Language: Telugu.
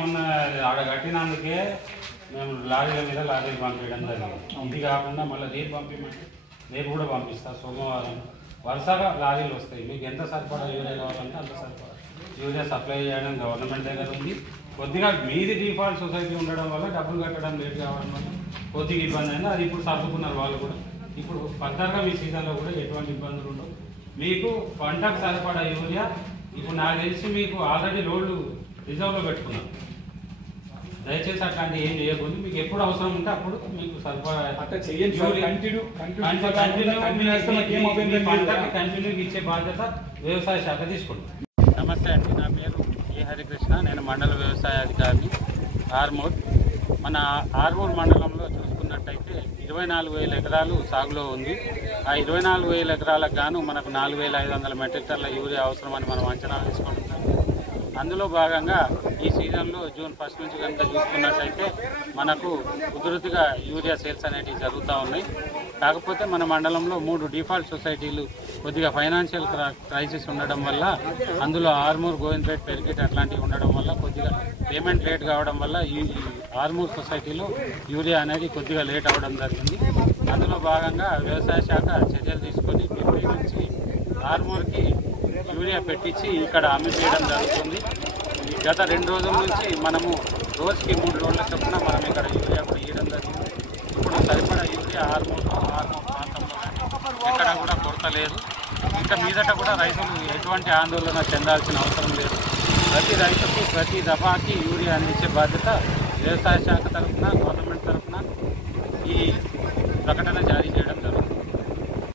మొన్న ఆడ కట్టినందుకే మేము లారీల మీద లారీలు పంపించడం జరిగింది. ఇది కాకుండా మళ్ళీ రేపు పంపించమంటే రేపు కూడా పంపిస్తా. సోమవారం వరుసగా లారీలు వస్తాయి. మీకు ఎంత సరిపడా యూరియా కావాలంటే అంత సరిపడా యూరియా సప్లై చేయడం గవర్నమెంట్ దగ్గర ఉంది. కొద్దిగా మీది డిఫాల్ట్ సొసైటీ ఉండడం వల్ల డబ్బులు కట్టడం లేట్ కావడం వల్ల కొద్దిగా ఇబ్బంది అయింది. అది ఇప్పుడు సర్దుకున్నారు వాళ్ళు కూడా. ఇప్పుడు ఫర్దర్గా మీ సీజన్లో కూడా ఎటువంటి ఇబ్బందులు ఉండవు. మీకు పంటకు సరిపడా యూరియా ఇప్పుడు నాకు తెలిసి మీకు ఆల్రెడీ లోడ్లు రిజర్వ్లో పెట్టుకున్నాం. దయచేసి అట్లాంటి ఏం చేయకూడదు. మీకు ఎప్పుడు అవసరం ఉంటే అప్పుడు మీకు సరిపడా కంటిన్యూ ఇచ్చే బాధ్యత వ్యవసాయ శాఖ తీసుకుంటాం. నమస్తే అండి, నా పేరు ఏ హరికృష్ణ. నేను మండల వ్యవసాయ అధికారిని ఆర్మూర్. మన ఆర్మూర్ మండలంలో చూసుకున్నట్టయితే 24,000 ఎకరాలు సాగులో ఉంది. ఆ 24,000 ఎకరాలకు గాను మనకు 4,500 మెట్రిక్ టన్నుల యూరియా అవసరమని మనం అంచనా వేసుకుంటున్నాం. అందులో భాగంగా ఈ సీజన్లో జూన్ 1 నుంచి కనుక చూసుకున్నట్టయితే మనకు ఉధృతిగా యూరియా సేల్స్ అనేటివి జరుగుతూ ఉన్నాయి. కాకపోతే మన మండలంలో 3 డిఫాల్ట్ సొసైటీలు కొద్దిగా ఫైనాన్షియల్ క్రైసిస్ ఉండడం వల్ల, అందులో ఆర్మూర్, గోవిందపేట్, పెరిగిట్ అట్లాంటివి ఉండడం వల్ల కొద్దిగా పేమెంట్ లేట్ కావడం వల్ల ఈ ఆర్మూర్ సొసైటీలో యూరియా అనేది కొద్దిగా లేట్ అవ్వడం జరిగింది. అందులో భాగంగా వ్యవసాయ శాఖ చర్యలు తీసుకొని నుంచి ఆర్మూర్కి యూరియా పెట్టించి ఇక్కడ అమ్మివేయడం జరుగుతుంది. గత 2 రోజుల నుంచి మనము రోజుకి 3 రోజుల చొప్పున మనం ఇక్కడ యూరియా కూడా ఇవ్వడం జరిగింది. ఇప్పుడు సరిపడా యూరియా ఆర్మూర్ ప్రాంతంలో ఎక్కడ కూడా కొరత లేదు. ఇంకా మీదట కూడా రైతులు ఎటువంటి ఆందోళన చెందాల్సిన అవసరం లేదు. ప్రతి రైతుకు ప్రతి దఫాకి యూరియా అందించే బాధ్యత వ్యవసాయ శాఖ తరఫున, గవర్నమెంట్ తరఫున ఈ ప్రకటన జారీ